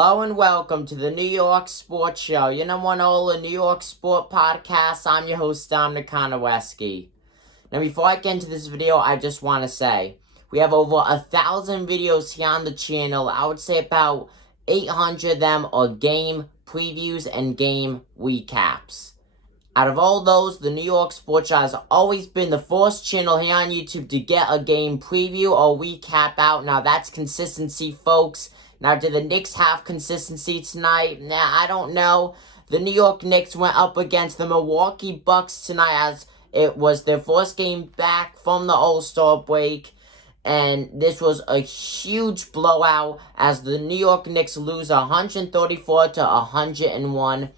Hello and welcome to the New York Sports Show, your number one all New York sport podcast. I'm your host, Dominic Konoweski. Now, before I get into this video, I just want to say, we have over 1,000 videos here on the channel. I would say about 800 of them are game previews and game recaps. Out of all those, the New York Sports Show has always been the first channel here on YouTube to get a game preview or recap out. Now, that's consistency, folks. Now, did the Knicks have consistency tonight? Nah, I don't know. The New York Knicks went up against the Milwaukee Bucks tonight as it was their first game back from the All-Star break. And this was a huge blowout as the New York Knicks lose 134 to 101.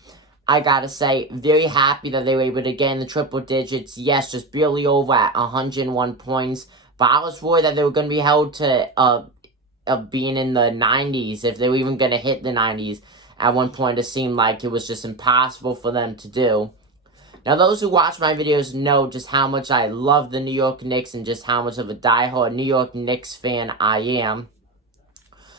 I gotta say, very happy that they were able to get in the triple digits. Yes, just barely over at 101 points. But I was worried that they were going to be held to of being in the 90s, if they were even going to hit the 90s. At one point, it seemed like it was just impossible for them to do. Now, those who watch my videos know just how much I love the New York Knicks and just how much of a diehard New York Knicks fan I am.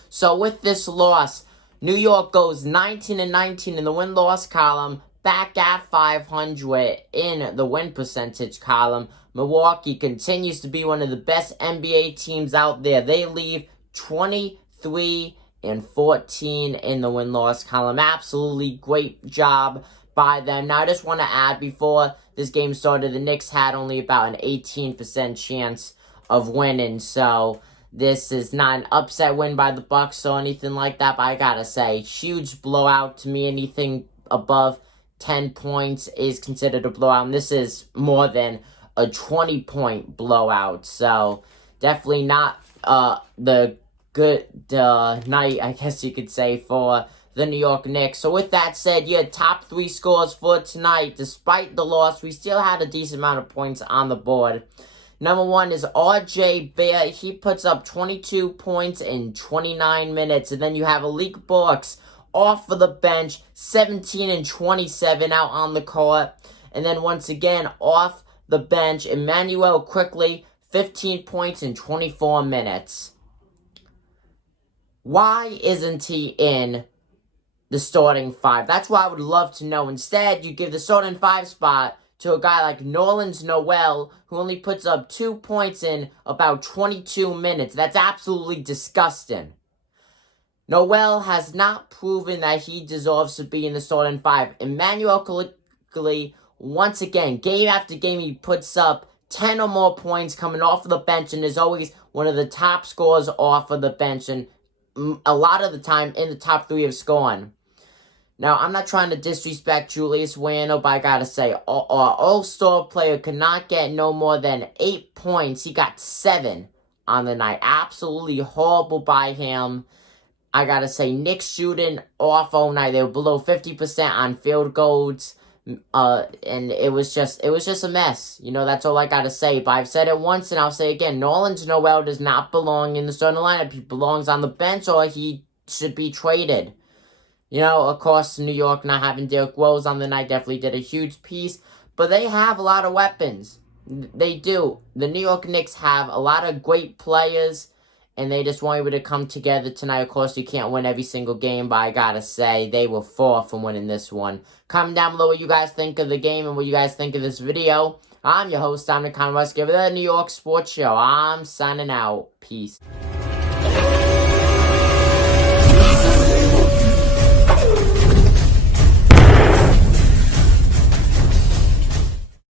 So, with this loss, New York goes 19-19 in the win-loss column, back at 500 in the win percentage column. Milwaukee continues to be one of the best NBA teams out there. They leave 23-14 in the win-loss column. Absolutely great job by them. Now, I just want to add, before this game started, the Knicks had only about an 18% chance of winning. So, this is not an upset win by the Bucks or anything like that. But I gotta say, huge blowout to me. Anything above 10 points is considered a blowout. And this is more than a 20-point blowout. So, definitely not the good night, I guess you could say, for the New York Knicks. So with that said, your top three scores for tonight. Despite the loss, we still had a decent amount of points on the board. Number one is RJ Barrett. He puts up 22 points in 29 minutes. And then you have Alec Burks off of the bench, 17 and 27 out on the court. And then once again, off the bench, Emmanuel Quickly, 15 points in 24 minutes. Why isn't he in the starting five? That's what I would love to know. Instead, you give the starting five spot to a guy like Nerlens Noel, who only puts up 2 points in about 22 minutes. That's absolutely disgusting. Noel has not proven that he deserves to be in the starting five. Emmanuel Quickly, once again, game after game, he puts up 10 or more points coming off of the bench and is always one of the top scorers off of the bench and a lot of the time in the top three of scoring. Now, I'm not trying to disrespect Julius Randle, but I gotta say, our all-star player could not get no more than 8 points. He got 7 on the night. Absolutely horrible by him. I gotta say, Knicks shooting off all night. They were below 50% on field goals. And it was just a mess. You know, that's all I gotta say. But I've said it once and I'll say again. Nerlens Noel does not belong in the starting lineup. He belongs on the bench or he should be traded. You know, of course, New York not having Derrick Rose on the night definitely did a huge piece. But they have a lot of weapons. They do. The New York Knicks have a lot of great players. And they just weren't able to come together tonight. Of course, you can't win every single game, but I gotta say, they were far from winning this one. Comment down below what you guys think of the game and what you guys think of this video. I'm your host, Dominic Konoweski of the New York Sports Show. I'm signing out. Peace.